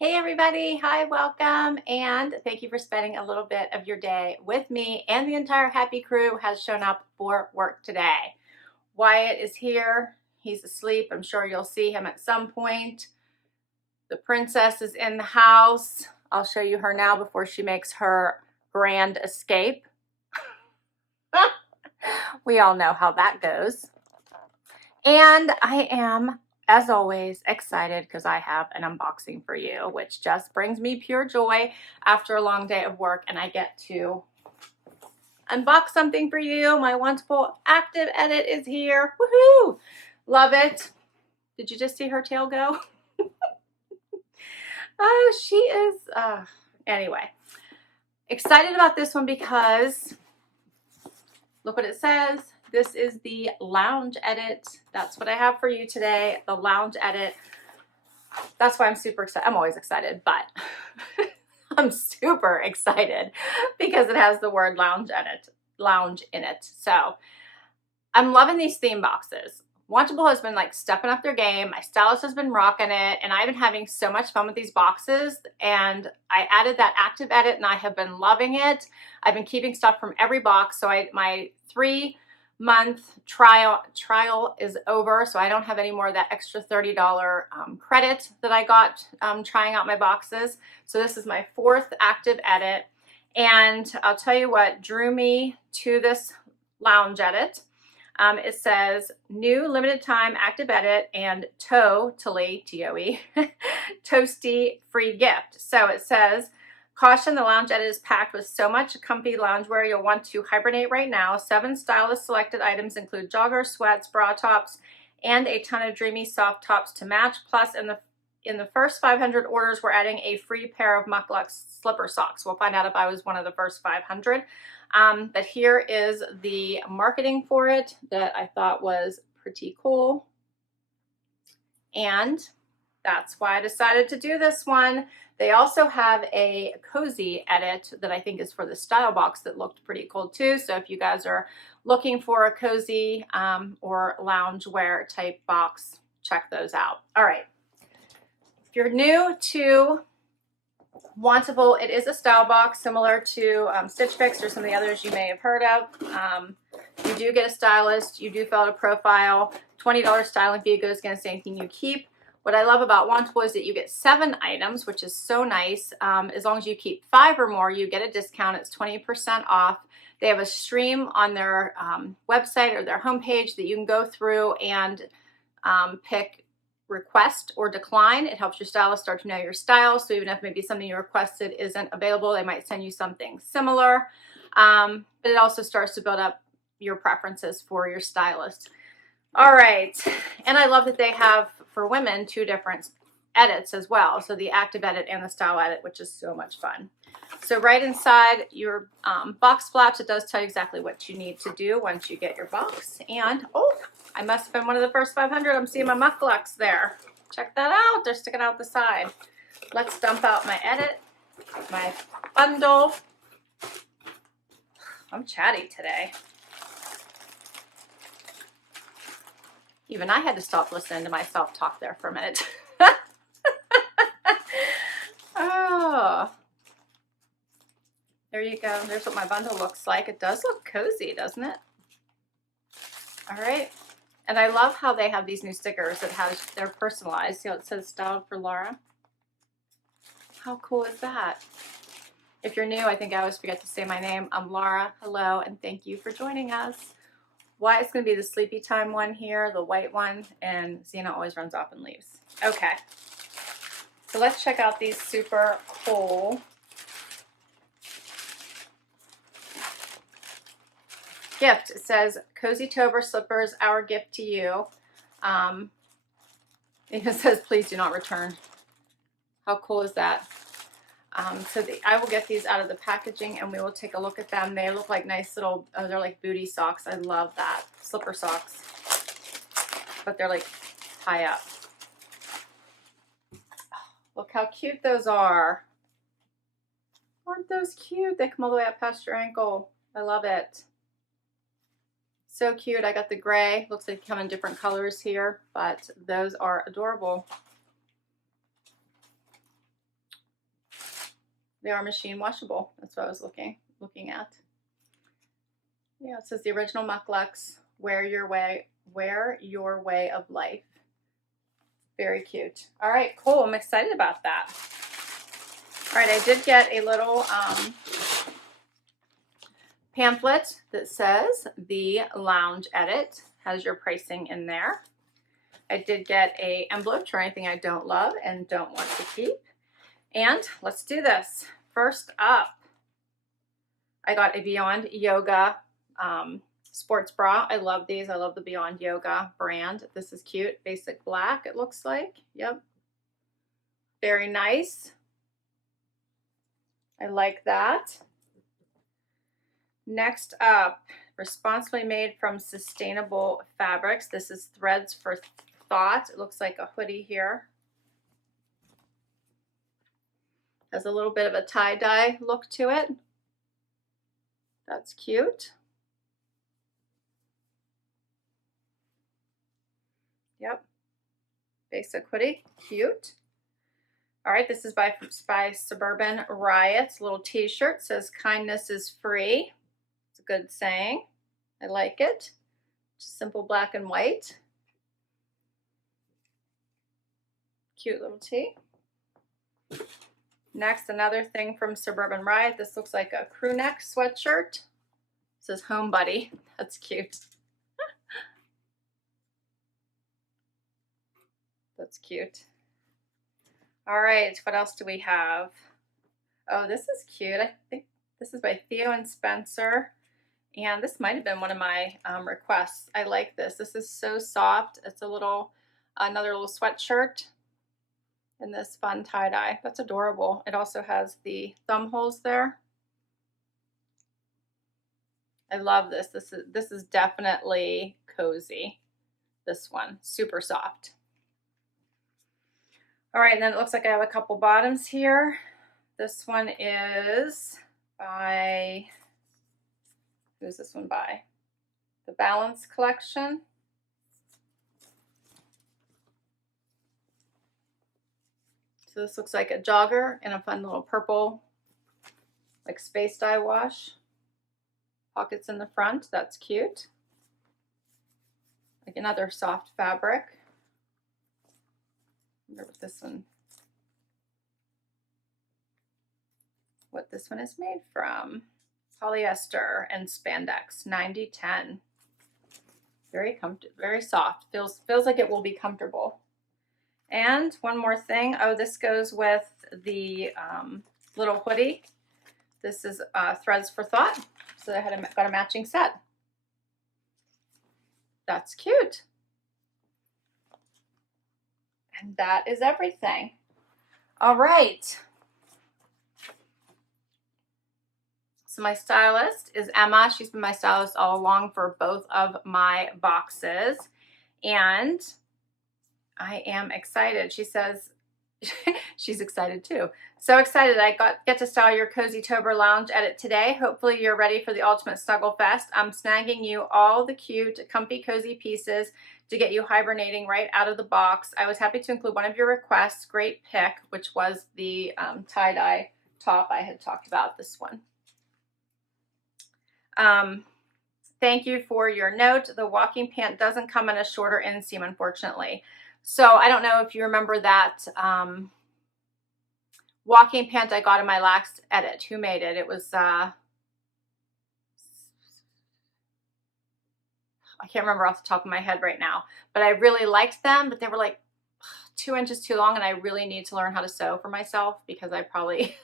Hey everybody, hi, welcome, and thank you for spending a little bit of your day with me. And the entire Happy crew has shown up for work today. Wyatt is here, he's asleep. I'm sure you'll see him at some point. The princess is in the house. I'll show you her now before she makes her grand escape. We all know how that goes. And I am, as always, excited because I have an unboxing for you, which just brings me pure joy after a long day of work, and I get to unbox something for you. My Wantable Active Edit is here. Woohoo! Love it. Did you just see her tail go? Oh, she is, anyway. Excited about this one because look what it says. This is the lounge edit. That's what I have for you today, the lounge edit. That's why I'm super excited. I'm always excited, but I'm super excited because it has the word lounge in it. So I'm loving these theme boxes. Wantable has been like stepping up their game. My stylist has been rocking it, and I've been having so much fun with these boxes. And I added that active edit, and I have been loving it. I've been keeping stuff from every box. So my 3-month trial is over, so I don't have any more of that extra $30 credit that I got trying out my boxes. So this is my 4th active edit, and I'll tell you what drew me to this lounge edit. It says new limited time active edit and totally T-O-E toasty free gift. So it says, caution, the lounge edit is packed with so much comfy loungewear you'll want to hibernate right now. 7 stylist selected items include joggers, sweats, bra tops, and a ton of dreamy soft tops to match. Plus, in the first 500 orders, we're adding a free pair of Muckluck slipper socks. We'll find out if I was one of the first 500. But here is the marketing for it that I thought was pretty cool. And that's why I decided to do this one. They also have a cozy edit that I think is for the style box that looked pretty cool too. So if you guys are looking for a cozy or loungewear type box, check those out. All right. If you're new to Wantable, it is a style box similar to Stitch Fix or some of the others you may have heard of. You do get a stylist. You do fill out a profile. $20 styling fee goes against anything you keep. What I love about Wantable is that you get 7 items, which is so nice. As long as you keep 5 or more, you get a discount. It's 20% off. They have a stream on their website or their homepage that you can go through and pick request or decline. It helps your stylist start to know your style. So even if maybe something you requested isn't available, they might send you something similar. But it also starts to build up your preferences for your stylist. All right. And I love that they have, for women, 2 different edits as well. So the active edit and the style edit, which is so much fun. So right inside your box flaps, it does tell you exactly what you need to do once you get your box. And, oh, I must have been one of the first 500. I'm seeing my Mucklucks there. Check that out. They're sticking out the side. Let's dump out my edit, my bundle. I'm chatty today. Even I had to stop listening to myself talk there for a minute. Oh, there you go. There's what my bundle looks like. It does look cozy, doesn't it? All right. And I love how they have these new stickers that they're personalized. See how it says styled for Laura? How cool is that? If you're new, I think I always forget to say my name. I'm Laura. Hello, and thank you for joining us. Wyatt's going to be the sleepy time one here, the white one, and Xena always runs off and leaves. Okay. So let's check out these super cool gift. It says Cozytober slippers, our gift to you. It says please do not return. How cool is that? I will get these out of the packaging and we will take a look at them. They look like nice little, they're like booty socks. I love that. Slipper socks. But they're like high up. Look how cute those are. Aren't those cute? They come all the way up past your ankle. I love it. So cute. I got the gray. Looks like they come in different colors here, but those are adorable. They are machine washable. That's what I was looking at. Yeah, it says the original Mucklucks, wear your way of life. Very cute. All right, cool. I'm excited about that. All right, I did get a little pamphlet that says the lounge edit, has your pricing in there. I did get a envelope for anything I don't love and don't want to keep. And let's do this. First up, I got a Beyond Yoga sports bra. I love these. I love the Beyond Yoga brand. This is cute. Basic black, it looks like. Yep. Very nice. I like that. Next up, responsibly made from sustainable fabrics. This is Threads for Thought. It looks like a hoodie here. Has a little bit of a tie-dye look to it. That's cute. Yep. Basic hoodie. Cute. All right, this is by Suburban Riot. Little t-shirt. Says kindness is free. It's a good saying. I like it. Just simple black and white. Cute little tee. Next, another thing from Suburban Riot. This looks like a crew neck sweatshirt. It says Homebody. That's cute. That's cute. All right, what else do we have? Oh, this is cute. I think this is by Theo and Spencer. And this might have been one of my requests. I like this. This is so soft. It's a little, another little sweatshirt in this fun tie-dye. That's adorable. It also has the thumb holes there. I love this. This is definitely cozy. This one, super soft. All right, and then it looks like I have a couple bottoms here. This one is by, who's this one by? The Balance Collection. So this looks like a jogger in a fun little purple, like Spacedye wash. Pockets in the front, that's cute. Like another soft fabric. I wonder what this one is made from. Polyester and spandex, 90-10. Very comfortable, very soft. Feels like it will be comfortable. And one more thing. Oh, this goes with the little hoodie. This is Threads for Thought. So I got a matching set. That's cute. And that is everything. All right. So my stylist is Emma. She's been my stylist all along for both of my boxes. And I am excited. She says she's excited too. So excited I get to style your Cozytober lounge edit today. Hopefully you're ready for the ultimate snuggle fest. I'm snagging you all the cute, comfy, cozy pieces to get you hibernating right out of the box. I was happy to include one of your requests. Great pick, which was the tie-dye top I had talked about, this one. Thank you for your note. The walking pant doesn't come in a shorter inseam, unfortunately. So I don't know if you remember that walking pant I got in my last edit. Who made it? It was, I can't remember off the top of my head right now, but I really liked them, but they were like 2 inches too long, and I really need to learn how to sew for myself because I probably,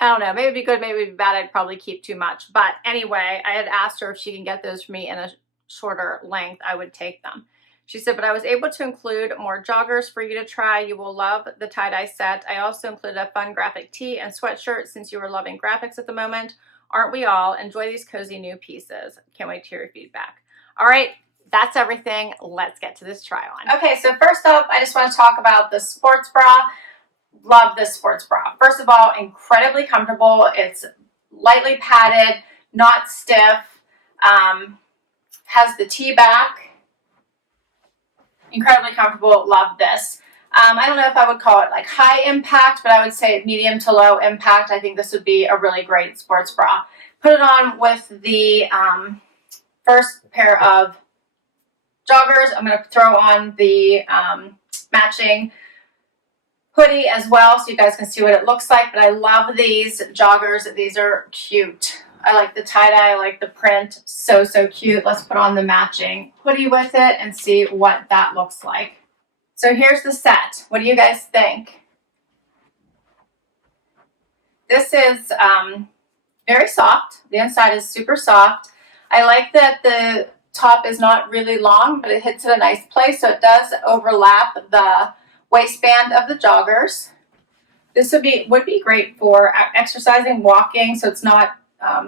I don't know, maybe it'd be good, maybe it'd be bad. I'd probably keep too much. But anyway, I had asked her if she can get those for me in a shorter length. I would take them. She said, but I was able to include more joggers for you to try. You will love the tie-dye set. I also included a fun graphic tee and sweatshirt since you were loving graphics at the moment. Aren't we all? Enjoy these cozy new pieces. Can't wait to hear your feedback. All right, that's everything. Let's get to this try on. Okay, so first up, I just want to talk about the sports bra. Love this sports bra. First of all, incredibly comfortable. It's lightly padded, not stiff. Has the tee back. Incredibly comfortable. Love this. I don't know if I would call it like high impact, but I would say medium to low impact. I think this would be a really great sports bra. Put it on with the first pair of joggers. I'm going to throw on the matching hoodie as well so you guys can see what it looks like. But I love these joggers. These are cute. I like the tie-dye. I like the print. So, so cute. Let's put on the matching hoodie with it and see what that looks like. So here's the set. What do you guys think? This is very soft. The inside is super soft. I like that the top is not really long, but it hits at a nice place, so it does overlap the waistband of the joggers. This would be great for exercising, walking, so it's not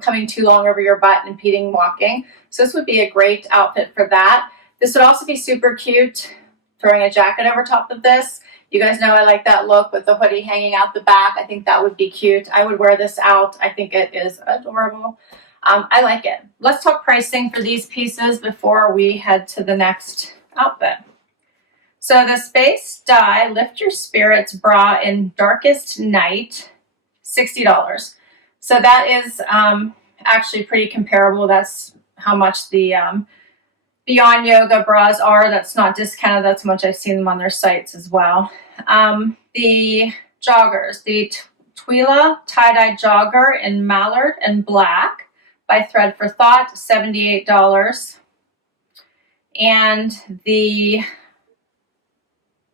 coming too long over your butt and impeding walking. So this would be a great outfit for that. This would also be super cute throwing a jacket over top of this. You guys know I like that look with the hoodie hanging out the back. I think that would be cute. I would wear this out. I think it is adorable. I like it. Let's talk pricing for these pieces before we head to the next outfit. So the Spacedye Lift Your Spirits bra in Darkest Night, $60. So that is actually pretty comparable. That's how much the Beyond Yoga bras are. That's not discounted. That's how much I've seen them on their sites as well. The joggers, the Twila tie-dye jogger in Mallard and Black by Thread for Thought, $78. And the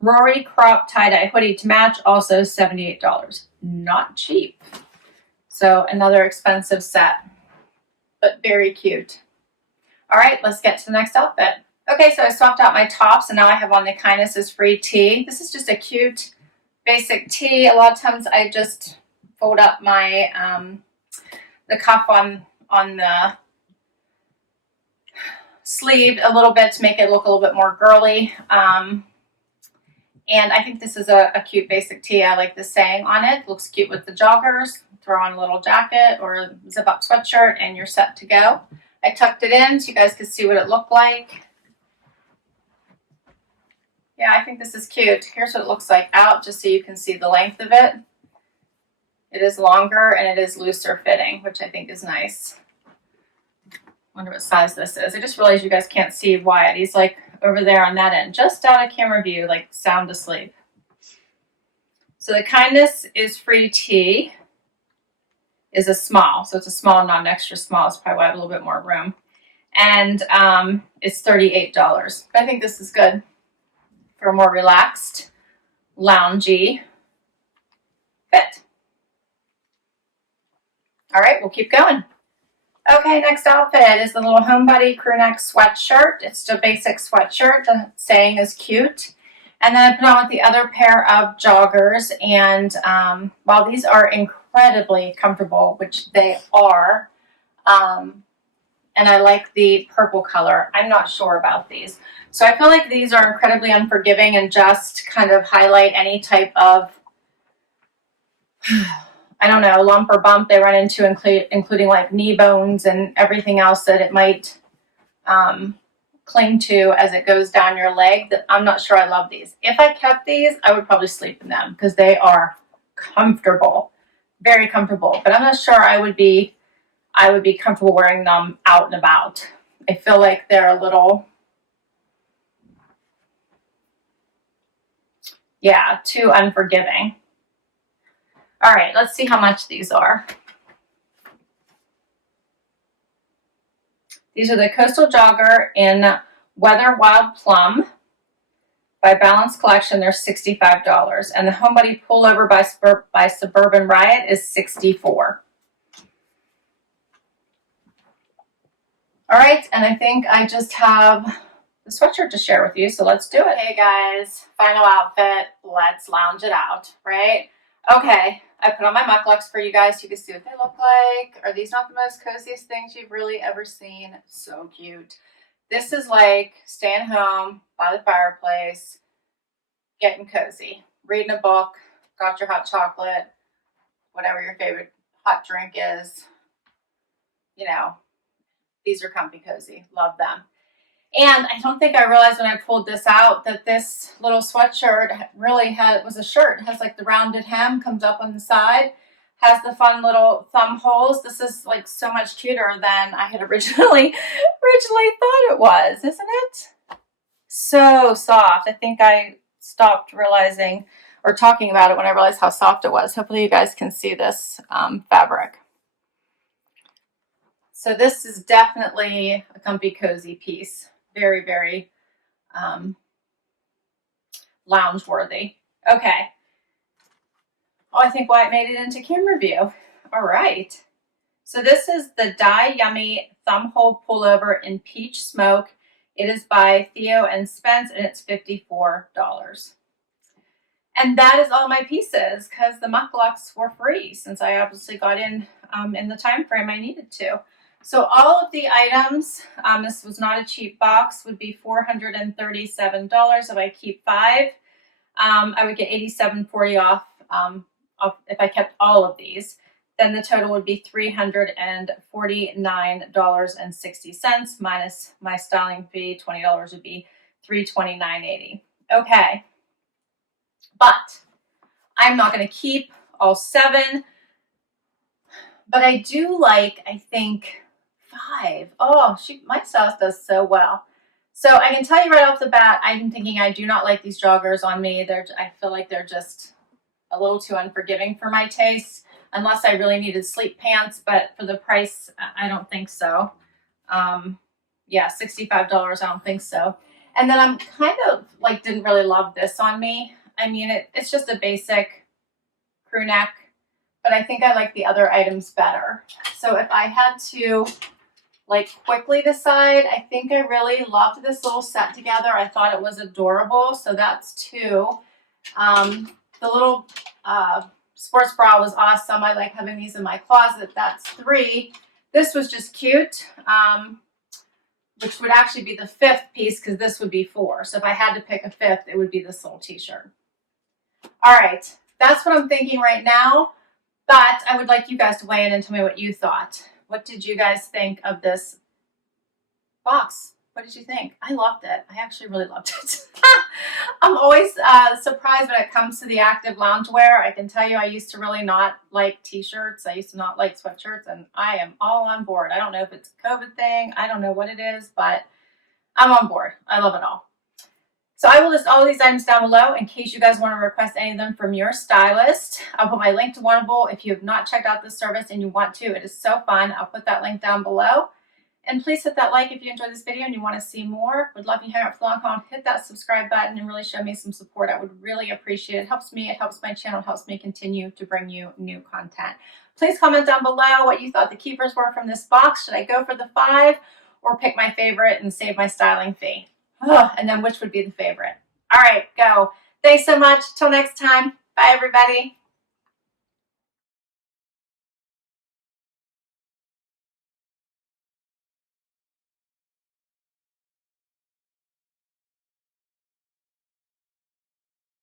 Rory crop tie-dye hoodie to match, also $78. Not cheap. So another expensive set, but very cute. All right, let's get to the next outfit. Okay, so I swapped out my tops and now I have on the Kindness is Free tee. This is just a cute basic tee. A lot of times I just fold up my the cuff on the sleeve a little bit to make it look a little bit more girly. And I think this is a cute basic tee. I like the saying on it. Looks cute with the joggers. Throw on a little jacket or a zip-up sweatshirt and you're set to go. I tucked it in so you guys could see what it looked like. Yeah, I think this is cute. Here's what it looks like out, just so you can see the length of it. It is longer and it is looser fitting, which I think is nice. Wonder what size this is. I just realized you guys can't see Wyatt. He's like over there on that end, just out of camera view, like sound asleep. So the Kindness is Free tee is a small. So it's a small, not an extra small. It's probably why I have a little bit more room. And it's $38. But I think this is good for a more relaxed, loungy fit. All right, we'll keep going. Okay, next outfit is the little Homebody crew neck sweatshirt. It's just a basic sweatshirt. The saying is cute. And then I put on with the other pair of joggers. And while these are incredibly comfortable, which they are, and I like the purple color, I'm not sure about these. So I feel like these are incredibly unforgiving and just kind of highlight any type of, I don't know, lump or bump they run into, including like knee bones and everything else that it might cling to as it goes down your leg. That I'm not sure I love these. If I kept these, I would probably sleep in them because they are comfortable, very comfortable. But I'm not sure I would be comfortable wearing them out and about. I feel like they're a little, yeah, too unforgiving. All right, let's see how much these are. These are the Coastal Jogger in Weather Wild Plum by Balance Collection. They're $65. And the Homebody Pullover by Suburban Riot is $64. All right, and I think I just have the sweatshirt to share with you, so let's do it. Hey guys, final outfit. Let's lounge it out, right? Okay, I put on my mucklucks for you guys so you can see what they look like. Are these not the most coziest things you've really ever seen? So cute. This is like staying home by the fireplace, getting cozy, reading a book, got your hot chocolate, whatever your favorite hot drink is. You know, these are comfy cozy. Love them. And I don't think I realized when I pulled this out that this little sweatshirt really was a shirt. It has like the rounded hem, comes up on the side, has the fun little thumb holes. This is like so much cuter than I had originally thought it was, isn't it? So soft. I think I stopped realizing or talking about it when I realized how soft it was. Hopefully you guys can see this fabric. So this is definitely a comfy, cozy piece. Very, very lounge worthy. Okay. Oh, I think Wyatt made it into camera view. All right. So this is the Die Yummy Thumbhole Pullover in Peach Smoke. It is by Theo and Spence, and it's $54. And that is all my pieces because the mucklucks were free since I obviously got in the time frame I needed to. So all of the items, this was not a cheap box, would be $437 if I keep 5. I would get $87.40 off if I kept all of these. Then the total would be $349.60 minus my styling fee. $20 would be $329.80. Okay, but I'm not going to keep all 7. But I do like, I think, 5. Oh, my stylist does so well. So I can tell you right off the bat, I'm thinking I do not like these joggers on me. I feel like they're just a little too unforgiving for my taste, unless I really needed sleep pants. But for the price, I don't think so. Yeah, $65, I don't think so. And then I'm kind of like, didn't really love this on me. I mean, it's just a basic crew neck, but I think I like the other items better. So if I had to like quickly decide, I think I really loved this little set together. I thought it was adorable. So that's 2. The little sports bra was awesome. I like having these in my closet. That's 3. This was just cute, which would actually be the 5th piece because this would be 4. So if I had to pick a 5th, it would be this little t-shirt. All right, that's what I'm thinking right now. But I would like you guys to weigh in and tell me what you thought. What did you guys think of this box? What did you think? I loved it. I actually really loved it. I'm always surprised when it comes to the active loungewear. I can tell you I used to really not like t-shirts. I used to not like sweatshirts, and I am all on board. I don't know if it's a COVID thing. I don't know what it is, but I'm on board. I love it all. So I will list all of these items down below in case you guys want to request any of them from your stylist. I'll put my link to Wantable if you have not checked out this service and you want to. It is so fun. I'll put that link down below. And please hit that like if you enjoyed this video and you want to see more. Would love you hang out for long haul. Hit that subscribe button and really show me some support. I would really appreciate it. It helps me. It helps my channel. It helps me continue to bring you new content. Please comment down below what you thought the keepers were from this box. Should I go for the 5 or pick my favorite and save my styling fee? Oh, and then which would be the favorite? All right, go. Thanks so much. Till next time. Bye, everybody.